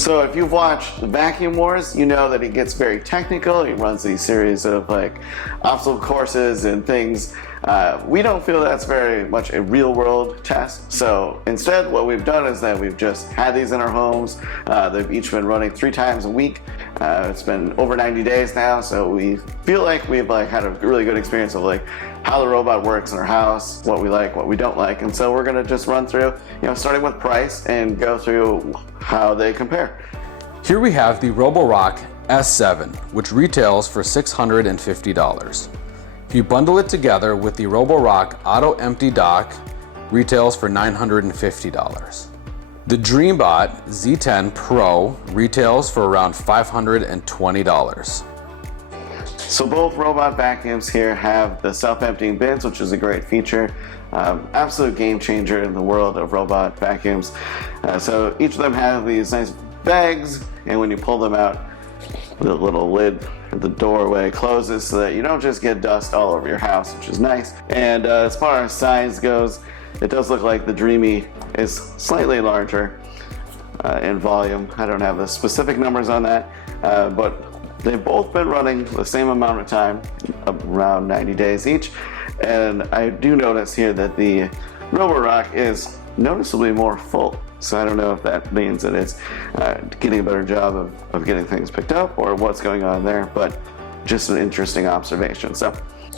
So if you've watched Vacuum Wars, you know that it gets very technical. He runs these series of like obstacle courses and things. We don't feel that's very much a real world test. So instead what we've done is that we've just had these in our homes. They've each been running 3 times a week. It's been over 90 days now, so we feel like we've had a really good experience of like how the robot works in our house, what we like, what we don't like. And so we're gonna just run through, starting with price and go through how they compare. Here we have the Roborock S7, which retails for $650. If you bundle it together with the Roborock Auto Empty Dock, retails for $950. The Dreame Z10 Pro retails for around $520. So both robot vacuums here have the self-emptying bins, which is a great feature. Absolute game changer in the world of robot vacuums. So each of them have these nice bags, and when you pull them out, the little lid at the doorway closes so that you don't just get dust all over your house, which is nice. And as far as size goes, it does look like the Dreame is slightly larger in volume. I don't have the specific numbers on that, but they've both been running the same amount of time, around 90 days each. And I do notice here that the Roborock is noticeably more full. So I don't know if that means that it's getting a better job of getting things picked up or what's going on there, but just an interesting observation. So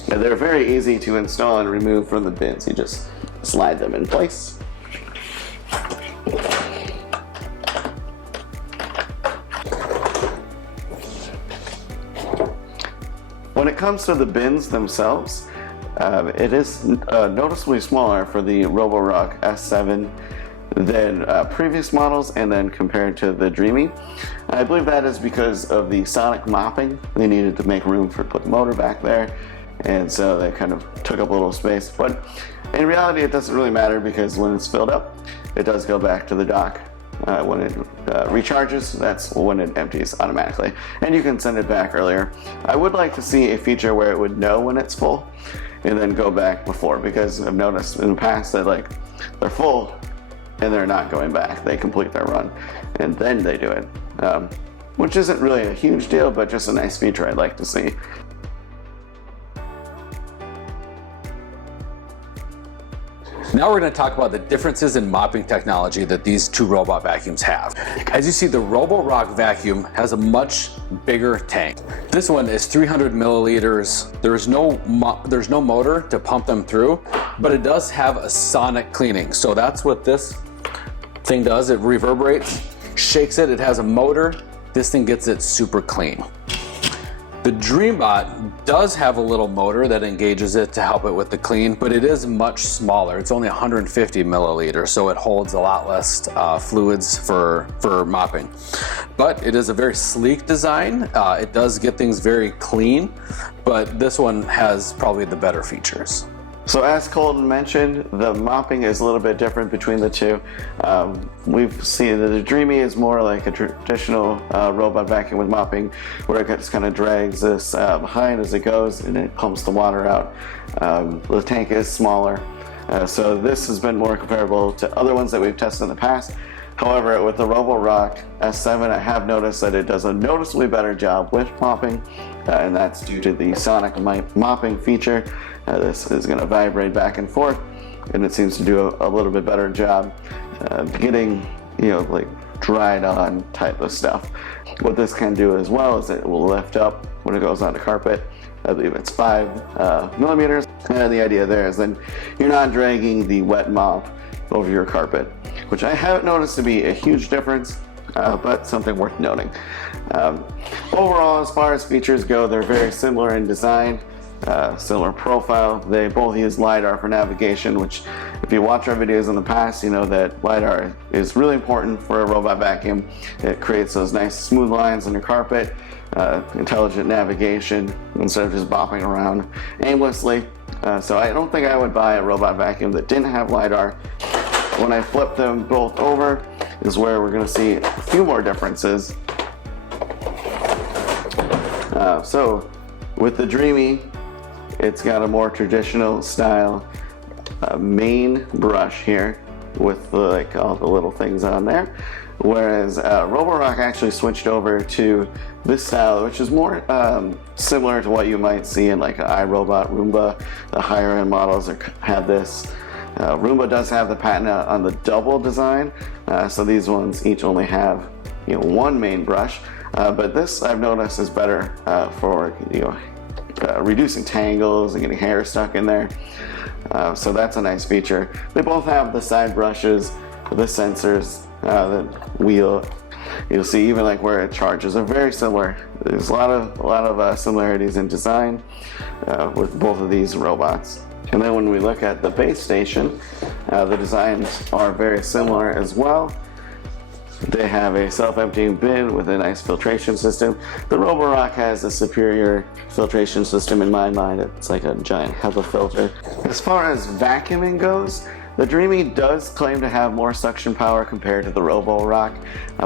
they're very easy to install and remove from the bins. You just slide them in place. When it comes to the bins themselves, it is noticeably smaller for the Roborock S7 than previous models, and then compared to the Dreame. I believe that is because of the sonic mopping. They needed to make room for put the motor back there, and so they kind of took up a little space. But in reality, it doesn't really matter, because when it's filled up, it does go back to the dock. When it recharges, that's when it empties automatically, and you can send it back earlier. I would like to see a feature where it would know when it's full and then go back before, because I've noticed in the past that like they're full and they're not going back. They complete their run and then they do it, which isn't really a huge deal, but just a nice feature I'd like to see. Now we're going to talk about the differences in mopping technology that these two robot vacuums have. As you see, the Roborock vacuum has a much bigger tank. This one is 300 milliliters. There's no motor to pump them through, but it does have a sonic cleaning. So that's what this thing does. It reverberates, shakes it. It has a motor. This thing gets it super clean. The Dreame does have a little motor that engages it to help it with the clean, but it is much smaller. It's only 150 milliliters, so it holds a lot less fluids for mopping. But it is a very sleek design. It does get things very clean, but this one has probably the better features. So as Colton mentioned, the mopping is a little bit different between the two. We've seen that the Dreame is more like a traditional robot vacuum with mopping, where it just kind of drags this behind as it goes and it pumps the water out. The tank is smaller, so this has been more comparable to other ones that we've tested in the past. However, with the Roborock S7, I have noticed that it does a noticeably better job with mopping, and that's due to the sonic mopping feature. This is going to vibrate back and forth, and it seems to do a little bit better job getting, like dried on type of stuff. What this can do as well is it will lift up when it goes onto carpet. I believe it's 5 millimeters, and the idea there is then you're not dragging the wet mop over your carpet, which I haven't noticed to be a huge difference, but something worth noting. Overall, as far as features go, they're very similar in design, similar profile. They both use LiDAR for navigation, which if you watch our videos in the past, you know that LiDAR is really important for a robot vacuum. It creates those nice smooth lines on your carpet, intelligent navigation instead of just bopping around aimlessly. So I don't think I would buy a robot vacuum that didn't have LiDAR. When I flip them both over is where we're going to see a few more differences. So with the Dreame, it's got a more traditional style main brush here, with like all the little things on there. Whereas Roborock actually switched over to this style, which is more similar to what you might see in like an iRobot, Roomba. The higher end models have this. Roomba does have the patent on the double design, so these ones each only have one main brush. But this I've noticed is better for reducing tangles and getting hair stuck in there. So that's a nice feature. They both have the side brushes, the sensors, the wheel. You'll see even like where it charges are very similar. There's a lot of similarities in design with both of these robots. And then when we look at the base station, the designs are very similar as well. They have a self-emptying bin with a nice filtration system. The Roborock has a superior filtration system in my mind. It's like a giant HEPA filter. As far as vacuuming goes, the Dreame does claim to have more suction power compared to the Roborock.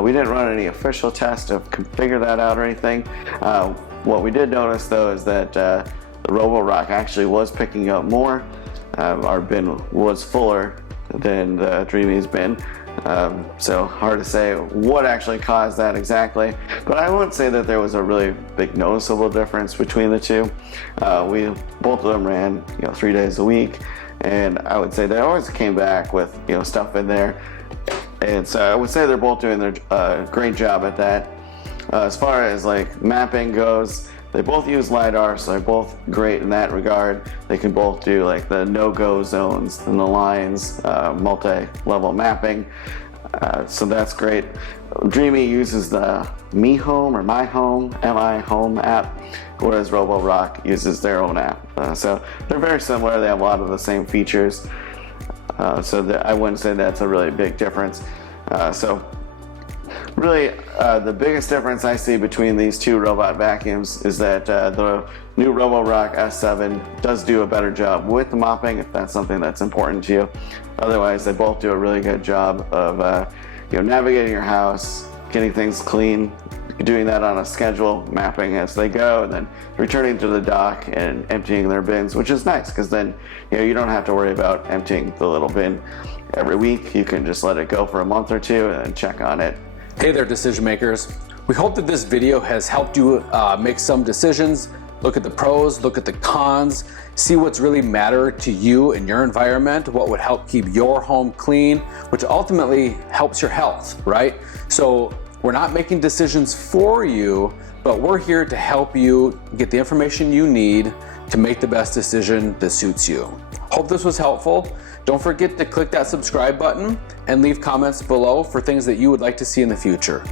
We didn't run any official tests to figure that out or anything. What we did notice though is that the Roborock actually was picking up more. Our bin was fuller than the Dreame's bin. So hard to say what actually caused that exactly, but I wouldn't say that there was a really big noticeable difference between the two. Both of them ran 3 days a week, and I would say they always came back with stuff in there, and so I would say they're both doing their great job at that. As far as like mapping goes, they both use LiDAR, so they're both great in that regard. They can both do like the no-go zones and the lines, multi-level mapping. So that's great. Dreame uses the Mi Home or My Home, MI Home app, whereas Roborock uses their own app. So they're very similar. They have a lot of the same features. So I wouldn't say that's a really big difference. Really, the biggest difference I see between these two robot vacuums is that the new Roborock S7 does do a better job with the mopping, if that's something that's important to you. Otherwise, they both do a really good job of navigating your house, getting things clean, doing that on a schedule, mapping as they go, and then returning to the dock and emptying their bins, which is nice because then you don't have to worry about emptying the little bin every week. You can just let it go for a month or two and then check on it. Hey there, decision makers. We hope that this video has helped you make some decisions, look at the pros, look at the cons, see what's really matter to you and your environment, what would help keep your home clean, which ultimately helps your health, right? So we're not making decisions for you, but we're here to help you get the information you need to make the best decision that suits you. Hope this was helpful. Don't forget to click that subscribe button and leave comments below for things that you would like to see in the future.